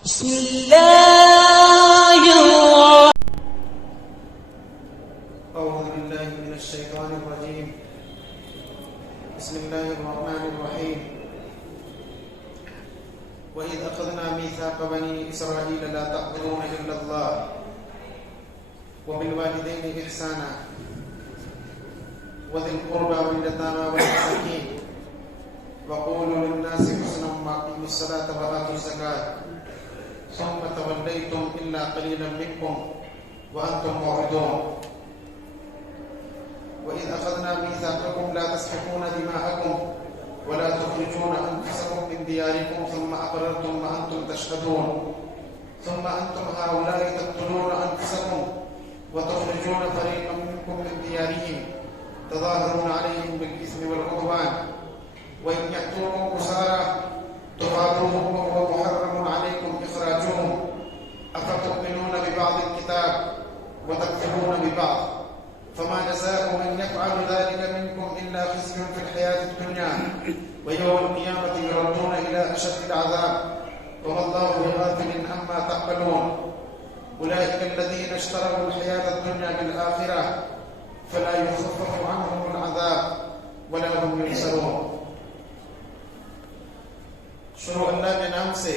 بسم الله أعوذ بالله من الشيطان الرجيم. بسم الله الرحمن الرحيم. وإذ أخذنا ميثاق بني إسرائيل لا تعبدون إلا الله وبالوالدين إحسانا وذي القربى واليتامى والمساكين وقولوا للناس حسنا وأقيموا الصلاة وآتوا الزكاة ثم توليتم إلا قليلا منكم وأنتم معرضون. وإذ أخذنا ميثاقكم لا تسفكون دماءكم ولا تخرجون أنفسكم من دياركم ثم أقررتم وأنتم تشهدون ثم أنتم هؤلاء تقتلون أنفسكم وتخرجون فريقا منكم من ديارهم تظاهرون عليهم بالإثم والعدوان وإن يأتوكم أسارى تقاتلوهم وهو محرم عليكم إخراجهم أفتؤمنون ببعض الكتاب وتكفرون ببعض فما جزاء من يفعل ذلك منكم إلا خزي في الحياة الدنيا ويوم القيامة يردون إلى أشد العذاب وما الله بغافل عما تعملون. أولئك الذين اشتروا الحياة الدنيا بالآخرة فلا يخفف عنهم العذاب ولا هم ينصرون. شروع اللہ کے نام سے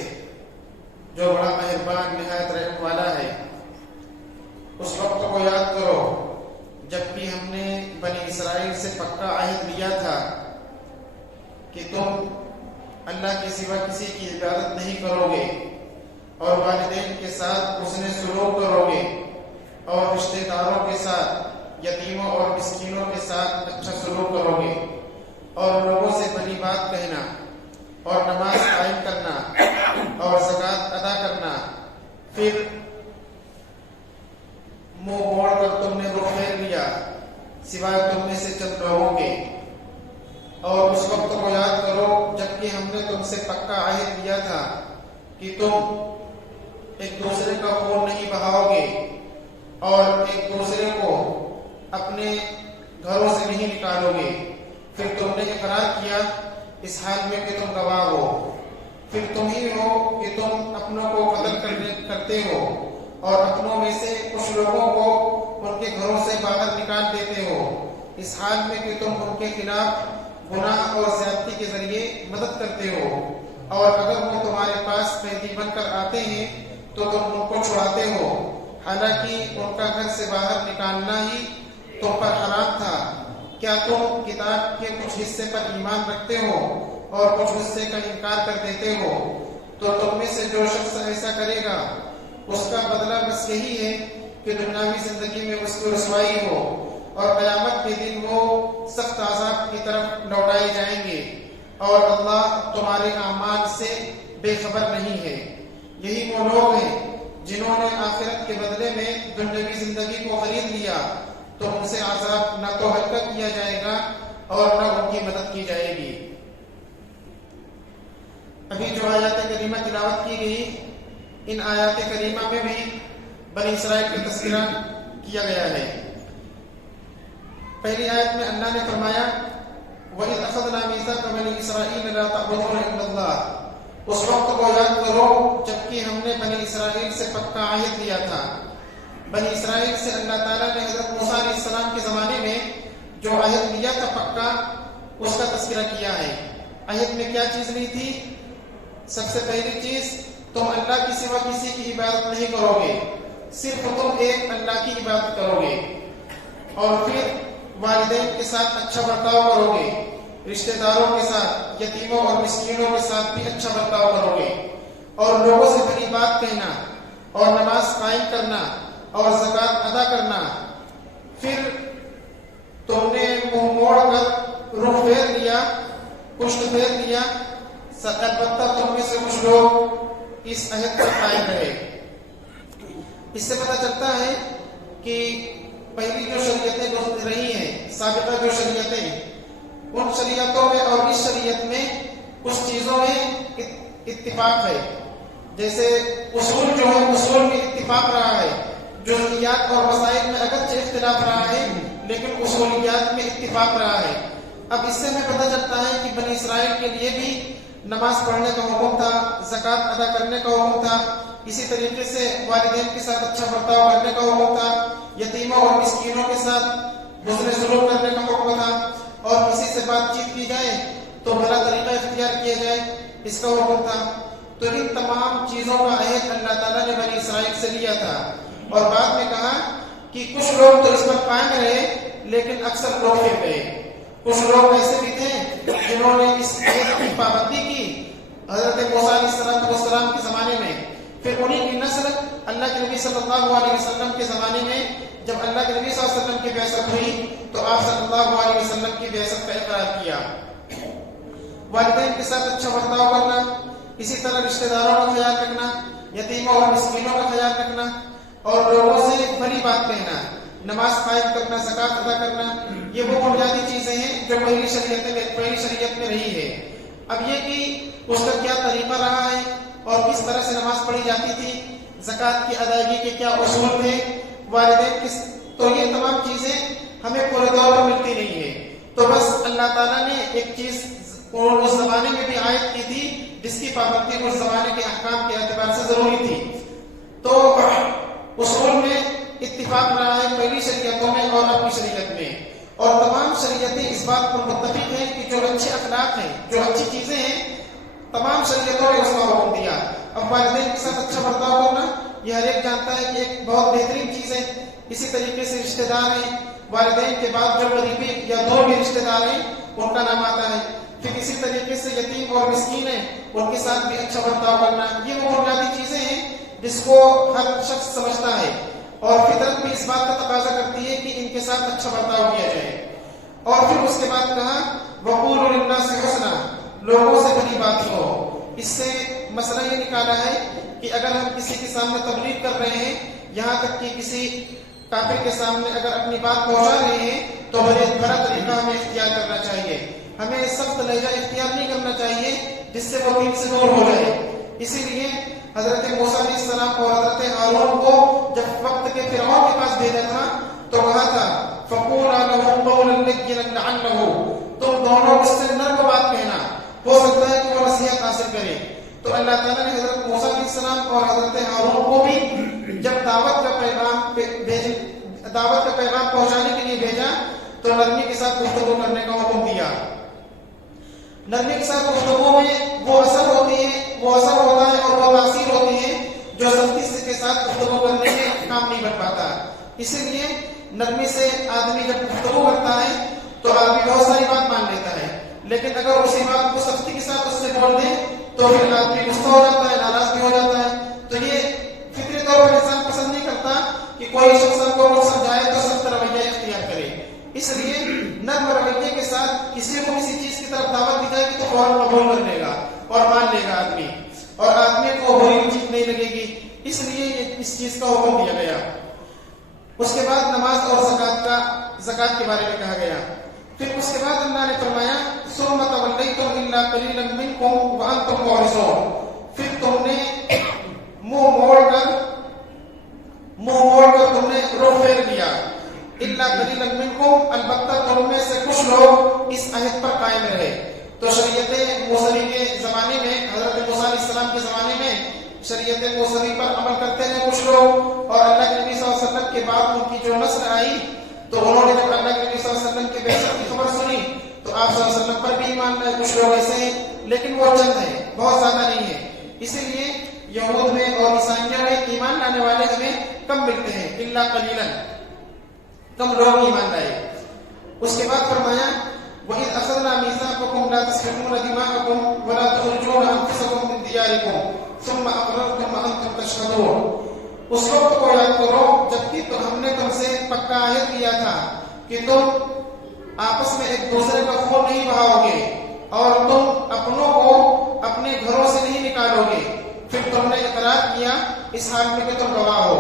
جو بڑا مہربان نہایت رحم والا ہے. اس وقت کو یاد کرو جب بھی ہم نے بنی اسرائیل سے پکا عہد لیا تھا کہ تم اللہ کے سوا کسی کی عبادت نہیں کرو گے اور والدین کے ساتھ حسن سلوک کرو گے اور رشتہ داروں کے ساتھ یتیموں اور مسکینوں کے ساتھ اچھا سلوک کرو گے اور لوگوں سے بھلی بات کہنا اور نماز قائم کرنا اور زکوٰۃ ادا کرنا. پھر منہ موڑ کر تم نے رخ پھیر لیا سوائے تم میں سے چند لوگوں کے. اور اس وقت کو یاد کرو جب کہ ہم نے تم سے پکا عہد لیا تھا کہ تم ایک دوسرے کا خون نہیں بہاؤ گے اور ایک دوسرے کو اپنے گھروں سے نہیں نکالو گے. پھر تم نے اقرار کیا اس حال میں کہ تم گواہ ہو. پھر تم ہی ہو کہ تم اپنوں کو قتل کرتے ہو اور اپنوں میں سے کچھ لوگوں کو ان کے گھروں سے باہر نکال دیتے ہو اس حال میں کہ تم ان کے خلاف گناہ اور زیادتی کے ذریعے مدد کرتے ہو. اور اگر وہ تمہارے پاس قیدی بن کر آتے ہیں تو تم ان کو چھڑاتے ہو حالانکہ ان کا گھر سے باہر نکالنا ہی تم پر حرام تھا. کیا تم کتاب کے کچھ حصے پر ایمان رکھتے ہو اور کچھ حصے کا انکار کر دیتے ہو؟ تو تم میں سے جو شخص ایسا کرے گا اس کا بدلہ بس یہی ہے کہ دنیاوی زندگی میں اس کی رسوائی ہو اور قیامت کے دن وہ سخت عذاب کی طرف لوٹائے جائیں گے اور اللہ تمہارے اعمال سے بے خبر نہیں ہے. یہی وہ لوگ ہیں جنہوں نے آخرت کے بدلے میں دنیاوی زندگی کو خرید لیا تو ان سے عذاب نہ تو ہلکا کیا جائے گا اور نہ ان کی مدد کی جائے گی. ابھی جو آیات کریمہ تلاوت کی گئی ان آیات کریمہ میں بھی بنی اسرائیل کا تذکرہ کیا گیا ہے. پہلی آیت میں اللہ نے فرمایا وَإِذْ أَخَذْنَا مِيثَاقَ بَنِي إِسْرَائِيلَ لَا تَعْبُدُونَ إِلَّا اللَّهَ. اس وقت کو یاد کرو جب کہ ہم نے بنی اسرائیل سے پکا عہد لیا تھا. بنی اسرائیل سے اللہ تعالیٰ نے حضرت موسیٰ علیہ السلام کے زمانے میں جو عہد لیا تھا پکا اس کا تذکرہ کیا ہے. عہد میں کیا چیز نہیں تھی؟ سب سے پہلی چیز تم اللہ کے سوا کسی کی عبادت نہیں کرو گے, صرف تم ایک اللہ کی عبادت کرو گے. اور پھر والدین کے ساتھ اچھا برتاؤ کرو گے, رشتہ داروں کے ساتھ یتیموں اور مسکینوں کے ساتھ بھی اچھا برتاؤ کرو گے اور لوگوں سے بھلی بات کہنا اور نماز قائم کرنا اور زکوٰۃ ادا کرنا. پھر تم نے منہ موڑ کر رخ پھیر لیا, پشت پھیر لیا, البتہ تم میں سے کچھ لوگ اس عہد پر قائم رہے. اس سے پتہ چلتا ہے کہ پہلی جو شریعتیں جو رہی ہیں سابقہ جو شریعتیں ان شریعتوں میں اور اس شریعت میں کچھ چیزوں میں اتفاق ہے. جیسے اصول جو ہے اصول میں اتفاق رہا ہے, جزئیات اور مسائل میں اگرچہ اختلاف رہا ہے لیکن اصولیات میں اتفاق رہا ہے. اب اس سے ہمیں پتہ چلتا ہے کہ بنی اسرائیل کے لیے بھی نماز پڑھنے کا حکم تھا، زکوٰۃ ادا کرنے کا حکم تھا، اسی طریقے سے والدین کے ساتھ اچھا برتاؤ کرنے کا حکم تھا، یتیموں اور مسکینوں کے ساتھ حسن سلوک کرنے کا حکم تھا، اور کسی سے بات چیت کی جائے تو بھلا طریقہ اختیار کیا جائے، اس کا حکم تھا۔ تو ان تمام چیزوں کا عہد اللہ تعالیٰ نے بنی اسرائیل سے لیا تھا، اور بعد میں کہا کہ کچھ لوگ تو اس پر قائم رہے لیکن اکثر لوگ پھر گئے۔ کچھ لوگ ایسے بھی تھے جنہوں نے اس عہد کی پابندی کی حضرت موسیٰ علیہ السلام کے زمانے میں، پھر انہیں کی نسل اللہ کے نبی صلی اللہ علیہ وسلم کے زمانے میں جب اللہ کے نبی صلی اللہ علیہ وسلم کی بعثت ہوئی تو آپ صلی اللہ علیہ وسلم کی بعثت کا اقرار کیا۔ والدین کے ساتھ اچھا برتاؤ کرنا، اسی طرح رشتہ داروں کا خیال رکھنا، یتیموں اور مسکینوں کا خیال رکھنا، اور لوگوں سے بھلی بات کہنا، نماز قائم کرنا، زکوٰۃ ادا کرنا، یہ وہ بنیادی چیزیں ہیں جو پہلی شریعت میں رہی ہے۔ اب یہ کہ اس کا کیا طریقہ رہا ہے اور کس طرح سے نماز پڑھی جاتی تھی، زکوٰۃ کی ادائیگی کے کیا اصول تھے، والدین کس، تو یہ تمام چیزیں ہمیں پورے دور میں ملتی نہیں ہے۔ تو بس اللہ تعالیٰ نے ایک چیز اس زمانے میں بھی عائد کی تھی جس کی پابندی اس زمانے کے احکام کے اعتبار سے ضروری تھی۔ تو اصول میں اتفاق رہا ہے پہلی شریعتوں میں اور اپنی شریعت میں، اور تمام شریعتیں اس بات پر متفق ہیں کہ جو اچھے اخلاق ہیں، جو اچھی چیزیں ہیں، تمام شریعتوں نے اس کا حکم دیا۔ اب والدین کے ساتھ اچھا برتاؤ کرنا یہ ہر ایک جانتا ہے کہ ایک بہت بہترین چیز ہے۔ اسی طریقے سے رشتہ دار ہیں، والدین کے بعد جو قریبی یا دور کے رشتہ دار ہیں ان کا نام آتا ہے۔ پھر اسی طریقے سے یتیم اور مسکین ہیں، ان کے ساتھ بھی اچھا برتاؤ کرنا، یہ وہ بنیادی چیزیں ہیں جس کو ہر شخص سمجھتا ہے، اور فطرت بھی اس بات کا تقاضا کرتی ہے کہ ان کے ساتھ اچھا برتاؤ کیا جائے۔ اور پھر اس کے بعد کہا وَقُولُوا لِلنَّاسِ حُسْنًا، لوگوں سے بھلی بات ہو۔ اس سے مسئلہ یہ نکالا ہے کہ اگر ہم کسی کے سامنے تبلیغ کر رہے ہیں، یہاں تک کہ کسی کافر کے سامنے اگر اپنی بات پہنچا رہے ہیں تو بھلا طریقہ ہمیں اختیار کرنا چاہیے، ہمیں سخت لہجہ اختیار نہیں کرنا چاہیے جس سے وہ دین سے دور ہو جائے۔ اسی لیے حضرت موسیٰ علیہ السلام اور حضرت ہارون کو جب وقت کے فرعون کے پاس بھیجا تھا تو کہا تھا فَقُولَا لَهُ قَوْلًا لَيِّنًا لَعَلَّهُ، تم دونوں اس سے نرم بات کہنا، ہو سکتا ہے کہ وہ نصیحت حاصل کرے۔ تو اللہ تعالیٰ نے حضرت موسیٰ علیہ السلام اور حضرت ہارون کو بھی جب دعوت کا پیغام پہنچانے کے لیے بھیجا تو نرمی کے ساتھ گفتگو کرنے کا حکم دیا۔ نرمی کے ساتھ گفتگو میں وہ اثر ہوتی ہے، وہ اثر ہوتا ہے اور وہ تاثیر ہوتی ہے جو سختی کے ساتھ گفتگو کرنے میں کام نہیں بن پاتا۔ اسی لیے نرمی سے آدمی جب گفتگو کرتا ہے تو آدمی بہت ساری بات مان لیتا ہے، لیکن اگر اسی بات کو سختی کے ساتھ اس سے بول دیں تو پھر آدمی غصہ ہو جاتا ہے، ناراض بھی ہو جاتا ہے۔ تو یہ فطری طور پر انسان پسند نہیں کرتا کہ کوئی شخص کو سمجھائے تو سخت رویہ اختیار کرے۔ اس لیے نرم رویے کے ساتھ کسی کو کسی چیز کی طرف دعوت دی جائے گی تو فوراً قبول کر لے گا اور مان لے گا آدمی، اور آدمی کو بری چیز نہیں لگے گی۔ اس لیے اس چیز کا حکم دیا گیا۔ اس کے بعد نماز اور زکوٰۃ کے بارے میں کہا گیا۔ پھر اس کے بعد اللہ نے فرمایا ثم توليتم الا قليلا منكم وانتم معرضون، پھر تم نے منہ موڑ کر تم نے رخ پھیر لیا، الا قليلا منكم، البتہ تم میں سے کچھ لوگ اس عہد پر قائم رہے۔ تو شریعت موسوی کے زمانے میں، حضرت موسیٰ علیہ السلام کے زمانے میں شریعت موسوی پر عمل کرتے ہیں کچھ لوگ، اور اللہ کے نبی صلی اللہ علیہ وسلم کے بعد ان کی جو نسل آئی تو انہوں نے جب اللہ کے نبی صلی اللہ علیہ وسلم کے بعثت کی خبر سنی تو آپ صلی اللہ علیہ وسلم پر بھی ایمان لائے۔ کچھ لوگ ایسے ہیں لیکن وہ چند ہیں، بہت زیادہ نہیں ہے۔ اسی لیے یہود میں اور عیسائیوں میں ایمان لانے والے ہمیں کم ملتے ہیں، الا قلیلا، کم لوگ ایمان لائے۔ اس کے بعد فرمایا وَإِذْ أَخَذْنَا مِيثَاقَكُمْ لَا تَسْفِكُونَ دِمَاءَكُمْ وَلَا تُخْرِجُونَ أَنفُسَكُمْ مِنْ دِيَارِكُمْ ثُمَّ أَقْرَرْتُمْ وَأَنْتُمْ تَشْهَدُونَ، اس وقت کو یاد کرو جبکہ تو ہم نے تم سے پکا عہد کیا تھا کہ تم آپس میں ایک دوسرے کا خون نہیں بہاؤ گے اور تم اپنوں کو اپنے گھروں سے نہیں نکالو گے، پھر تم نے اقرار کیا اس حال میں کہ تم گواہ ہو۔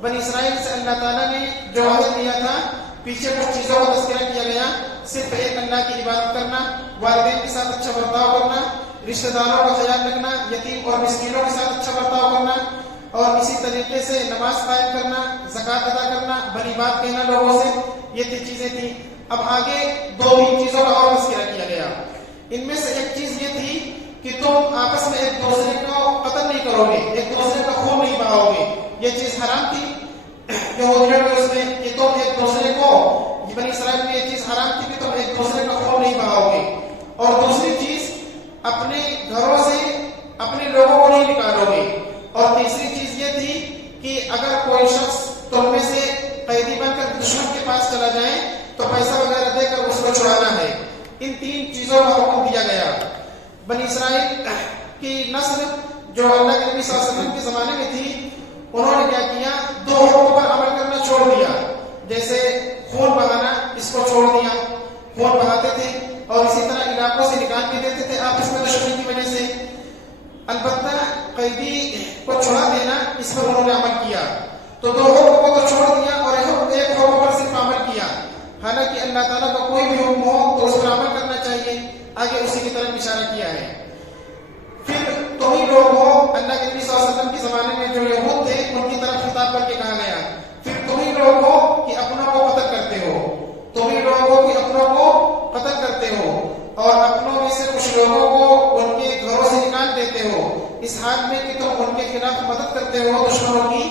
بنی اسرائیل سے اللہ تعالیٰ نے جو عہد لیا تھا، پیچھے کچھ چیزوں کا تذکرہ کیا گیا، صرف ایک اللہ کی عبادت کرنا، والدین کے ساتھ اچھا برتاؤ کرنا، رشتہ داروں کا خیال رکھنا، یتیم اور مسکینوں کے ساتھ اچھا برتاؤ کرنا، اور اسی طریقے سے نماز قائم کرنا، زکوٰۃ ادا کرنا، بھلی بات کہنا لوگوں سے، یہ 3 چیزیں تھیں۔ اب آگے 2-3 چیزوں کا اور تذکرہ کیا گیا۔ ان میں سے ایک چیز یہ تھی کہ تم آپس میں ایک دوسرے کو قتل نہیں کرو گے, ایک دوسرے کا خون نہیں بہاؤ گے. یہ چیز حرام تھی یہودیوں میں اس میں کہ تم ایک دوسرے کو, بنی اسرائیل میں یہ چیز حرام تھی کہ تم ایک دوسرے کا خون نہیں بہاؤ گے. اور دوسری چیز اپنے گھروں سے اپنے لوگوں کو نہیں نکالو گے. اور تیسری چیز یہ تھی کہ اگر کوئی شخص تم میں سے قیدی بن کر دشمن کے پاس چلا جائے تو پیسہ وغیرہ دے کر اس کو چھڑانا ہے. ان تین چیزوں کا حکم دیا گیا. بنی اسرائیل کی نسل جو اللہ کے نبی صلی اللہ علیہ وسلم کے زمانے میں تھی, انہوں نے کیا کیا, دو حکم پر عمل کرنا چھوڑ دیا. جیسے خون بہانا, اس کو چھوڑ دیا, خون بہاتے تھے اور اسی طرح علاقوں سے نکال کے دیتے تھے آپس میں دشمنی کی وجہ سے. البتہ قیدی کو چھڑا دینا, اس پر انہوں نے عمل کیا. تو دو حکم کو تو چھوڑ دیا اور ایک حکم پر صرف عمل کیا. حالانکہ اللہ تعالیٰ کا کوئی بھی حکم ہو تو اس پر عمل کرنا چاہیے. آگے اسی کی طرف اشارہ کیا ہے. پھر تم ہی لوگ ہو, اللہ کے نبی صلی اللہ علیہ وسلم کے زمانے میں جو یہود تھے ان کی طرف خطاب کر کے کہا گیا, پھر تم ہی لوگ ہو کہ اپنوں کو قتل کرتے ہو, تم ہی لوگ ہو کہ اپنوں کو قتل کرتے ہو اور اپنوں میں سے کچھ لوگوں کو ان کے گھروں سے نکال دیتے ہو, اس حال میں کہ تم ان کے خلاف مدد کرتے ہو دشمنوں کی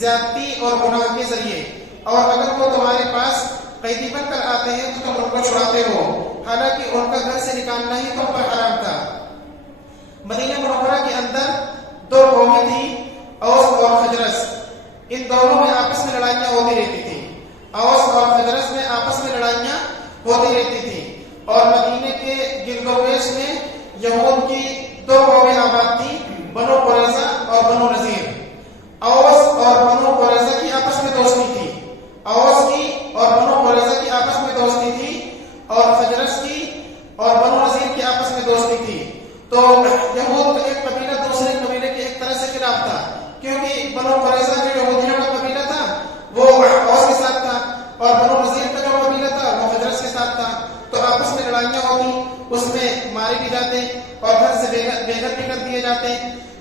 زیادتی اور گناہ کے ذریعے. اور اگر وہ تمہارے پاس قیدی بن کر آتے ہیں تو تم ان کو چھڑاتے ہو, حالانکہ ان کا گھر سے نکالنا ہی تم پر حرام تھا. مدینہ منورہ کے اندر دو قومیں تھیں, اوس اور خزرج. ان دونوں میں آپس میں لڑائیاں ہوتی رہتی تھی. اوس اور خزرج میں آپس میں لڑائیاں ہوتی رہتی تھی. اور مدینے کے گرد و پیش میں یہود کی دو قومیں آباد تھیں, بنو قریظہ اور بنو نذیر. اوس اور بنو قریظہ کی آپس میں دوستی تھی, اوس کی اور بنو قریظہ کی آپس میں دوستی تھی, اور خزرج کی اور بنو نذیر کی آپس میں دوستی تھی. تو یہود کا ایک قبیلہ دوسرے قبیلے کے ایک طرح سے خلاف تھا, کیونکہ بنو قریظہ جو یہودیوں کا قبیلہ تھا وہ اوس کے ساتھ تھا, اور بنو نذیر کا جو قبیلہ تھا وہ خزرج کے ساتھ تھا. تو آپس میں لڑائیاں ہوتی, اس میں مارے بھی جاتے اور گھر سے بے گھر بھی کر دیے جاتے.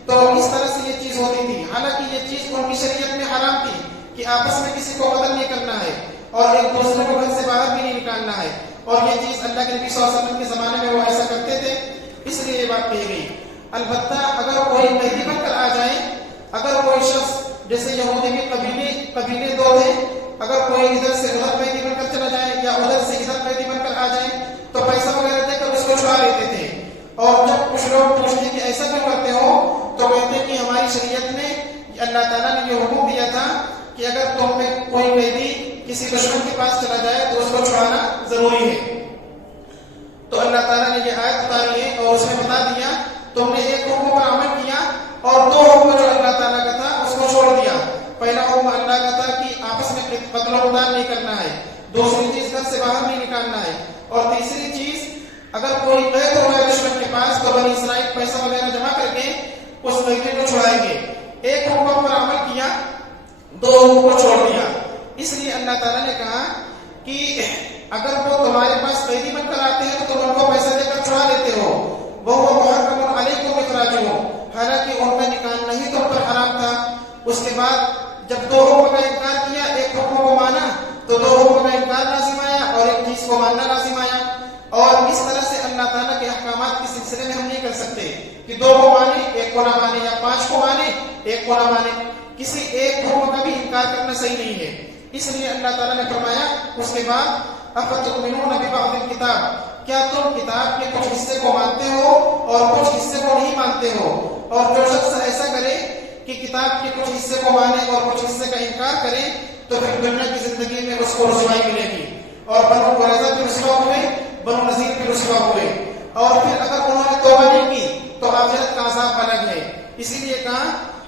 تو اس طرح سے یہ چیز ہوتی تھی. حالانکہ یہ چیز ان کی شریعت میں حرام تھی کہ آپس میں کسی کو قتل نہیں کرنا ہے اور ایک دوسرے کو گھر سے باہر بھی نہیں نکالنا ہے. اور یہ چیز اللہ کے نبی صلی اللہ علیہ وسلم کے زمانے میں وہ ایسا کرتے تھے, اس لیے یہ بات کہی گئی. البتہ اگر کوئی قیدی بن کر آ جائے, اگر کوئی شخص جیسے یہودی کے قبیلے دو تھے, اگر کوئی ادھر سے ادھر قیدی بن کر چلا جائے یا ادھر سے ادھر قیدی بن کر آ جائے تو پیسہ وغیرہ دے کر اس کو چھڑا لیتے تھے. اور جب کچھ لوگ پوچھتے کہ ایسا کیوں کرتے ہو تو کہتے ہیں کہ ہماری شریعت میں اللہ تعالیٰ نے یہ حکم دیا تھا کہ اگر تم میں کوئی قیدی کسی دشمن کے پاس چلا جائے تو اس کو چھڑانا ضروری ہے. تو اللہ تعالیٰ نے یہ آیت اتاری ہے اور اس میں بتا دیا تم نے ایک حکم پر عمل کیا اور دو حکم جو اللہ تعالیٰ کا تھا اس کو چھوڑ دیا. پہلا حکم اللہ کا تھا کہ آپس میں قتل و قتال نہیں کرنا ہے, دوسری چیز گھر سے باہر نہیں نکالنا ہے, اور تیسری چیز اگر کوئی قید ہو ہے دشمن کے پاس تو بنی اسرائیل پیسہ وغیرہ جمع کر کے اس قیدی کو چھڑائیں گے. ایک حکم پر عمل کیا, دو حکم کو چھوڑ دیا. اس لیے اللہ تعالیٰ نے کہا کہ اگر وہ تمہارے پاس قیدی بن کر آتے ہیں تو تم ان کو پیسہ دے کر چھڑا لیتے ہو, وہ محرم علیکم اخراجہم, حالانکہ ان کا نکالنا ہی تم پر حرام تھا. اس کے بعد جب دو حکم کا انکار کیا, ایک حکم کو مانا تو دو حکم کا انکار لازم آیا اور ایک چیز کو ماننا لازم آیا. اور اس طرح سے اللہ تعالیٰ کے احکامات کے سلسلے میں ہم نہیں کر سکتے کہ دو کو مانے ایک کو نہ مانے, یا پانچ کو مانے ایک کو نہ مانے. کسی ایک حکم کا بھی انکار کرنا صحیح نہیں ہے. اس لیے اللہ تعالیٰ نے فرمایا اس کے بعد افتؤمنون ببعض الکتاب, کیا تم کتاب کے کچھ حصے کو مانتے ہو اور کچھ حصے کو نہیں مانتے ہو. اور جو شخص ایسا کرے کہ کتاب کے کچھ حصے کو مانے اور کچھ حصے کا انکار کرے تو پھر دنیا کی زندگی میں اس کو رسوائی ملے گی. اور بنو قریظہ بھی رسوا ہوئے, بنو نذیر بھی رسوا ہوئے. اور پھر اگر انہوں نے توبہ نہیں کی تو آخرت کا عذاب الگ ہے. اسی لیے کہا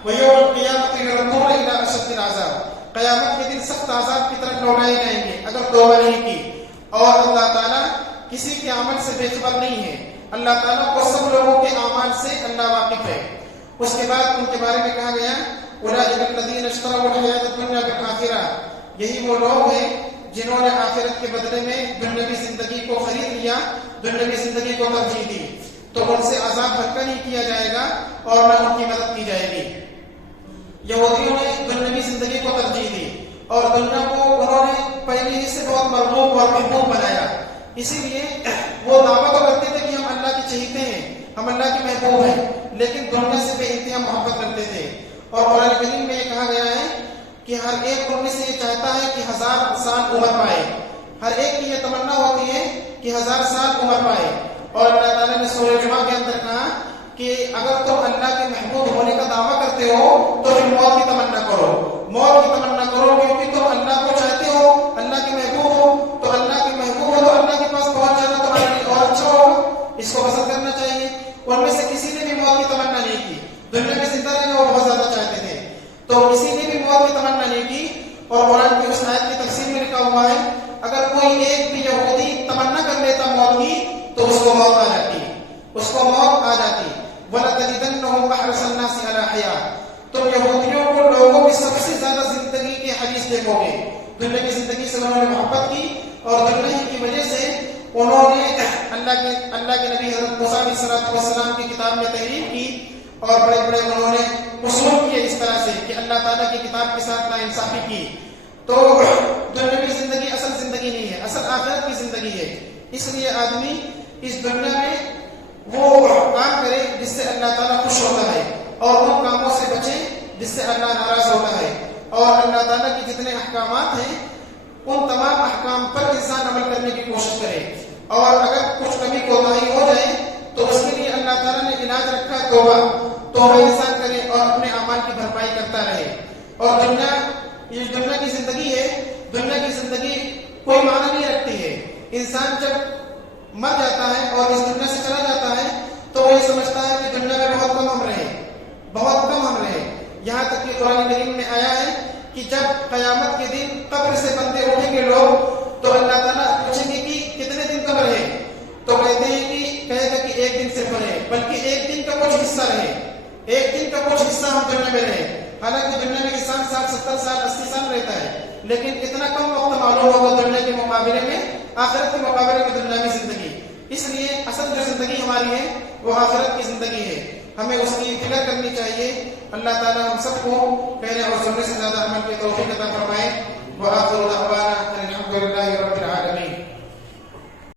وَيَوْمَ الْقِيَامَةِ يُرَدُّونَ إِلَىٰ أَشَدِّ الْعَذَابِ, قیامت کے دن سخت عذاب کی طرف لوٹائے جائیں گے اگر توبہ نہیں کی. اور اللہ تعالیٰ کسی کے عمل سے بے خبر نہیں ہے. اللہ تعالیٰ کو سب لوگوں کے اعمال سے اللہ واقف ہے. اس کے بعد ان کے بارے میں کہا گیا أُولَٰئِكَ الَّذِينَ اشْتَرَوُا الْحَيَاةَ الدُّنْيَا بِالْآخِرَةِ, یہی وہ لوگ ہیں جنہوں نے آخرت کے بدلے میں دنیاوی زندگی کو خرید لیا, دنیاوی زندگی کو ترجیح دی. تو ان سے عذاب ہلکا نہیں کیا جائے گا اور نہ ان کی مدد کی جائے گی. یہودیوں نے دنیاوی زندگی کو ترجیح دی اور دنیا کو انہوں نے پہلے ہی سے بہت مرغوب اور محبوب بنایا. اسی لیے وہ دعویٰ تو کرتے تھے کہ ہم اللہ کے چہیتے ہیں, ہم اللہ کے محبوب ہیں، لیکن دنیا سے بے انتہا محبت رکھتے تھے. اور قرآن کریم میں یہ کہا گیا ہے کہ ہر ایک ان میں سے یہ چاہتا ہے کہ 1000 سال عمر پائے. ہر ایک کی یہ تمنا ہوتی ہے کہ 1000 سال عمر پائے. اور اللہ تعالیٰ نے سورہ جمعہ کے اندر کہا کہ اگر تم اللہ کے محبوب ہونے کا دعویٰ کرتے ہو تو پھر موت کی تمنا کرو. موت کی تمنا کرو کیونکہ تم اللہ کو چاہتے ہو، اللہ کے محبوب ہو. تو اللہ کے محبوب ہو تو اللہ کے پاس پہنچ جانا تمہارے لیے اور اچھا ہوگا. اس کو پسند کرنا چاہیے. ان میں سے کسی نے بھی موت کی تمنا نہیں کی. دنیا میں زندہ رہنا وہ بہت زیادہ چاہتے تھے، تو کسی نے بھی موت کی تمنا نہیں کی. اور قرآن کی اس آیت کی تفسیر میں لکھا ہوا ہے اگر کوئی ایک بھی یہودی تمنا کر لیتا موت کی تو اس کو موت آ جاتی، اس کو موت آ جاتی. وَلَتَجِدَنَّهُمْ أَحْرَصَ النَّاسِ عَلَىٰ حَيَاةٍ. تم یہودیوں کو لوگوں کی سب سے زیادہ زندگی کے حدیث دیکھو گے. دنیا کی زندگی سے انہوں نے محبت کی اور دنیا کی وجہ سے انہوں نے اللہ کے نبی حضرت موسیٰ علیہ السلام کی کتاب میں تحریف کی اور بڑے بڑے انہوں نے اصول کیے اس طرح سے کہ اللہ تعالیٰ کی کتاب کے ساتھ ناانصافی کی. تو دنیا کی زندگی اصل زندگی نہیں ہے، اصل آخرت کی زندگی ہے. اس لیے آدمی اس دنیا میں وہ کام کرے جس سے اللہ تعالیٰ خوش ہوتا ہے اور ان کاموں سے بچے جس سے اللہ ناراض ہوتا ہے. اور اللہ تعالیٰ کے جتنے احکامات ہیں ان تمام احکام پر انسان عمل کرنے کی کوشش کرے. اور اگر کچھ کمی کوتاہی ہو جائے تو اس کے لیے اللہ تعالیٰ نے علاج رکھا توبہ انسان کرے اور اپنے اعمال کی بھرپائی کرتا رہے. اور یہ دنیا کی زندگی ہے، دنیا کی زندگی کوئی معنی نہیں رکھتی ہے. انسان جب مر جاتا ہے اور اس دنیا سے چلا جاتا ہے تو وہ یہ سمجھتا ہے کہ دنیا میں بہت کم ہم رہے. یہاں تک کہ قرآن کریم میں آیا ہے کہ جب قیامت کے دن قبر سے بندے اٹھیں گے لوگ تو اللہ تعالیٰ پوچھیں گے کہ کتنے دن کم رہے، تو کہتے ہیں کہ کہے گا کہ ایک دن صرف رہے، بلکہ ایک دن کا کچھ حصہ رہے. ایک دن کا کچھ حصہ ہم دنیا میں رہے. حالانکہ دنیا میں انسان 60 70 سال 80 سال رہتا ہے، لیکن اتنا کم وقت معلوم ہوگا دنیا کے مقابلے میں، آخرت کے مقابلے میں دنیا میں زندگی. اس لیے اصل جو زندگی ہماری ہے وہ آخرت کی زندگی ہے، ہمیں اس کی فکر کرنی چاہیے. اللہ تعالیٰ ہم سب کو کہنے اور سننے سے زیادہ عمل کی توفیق عطا فرمائے. وآخر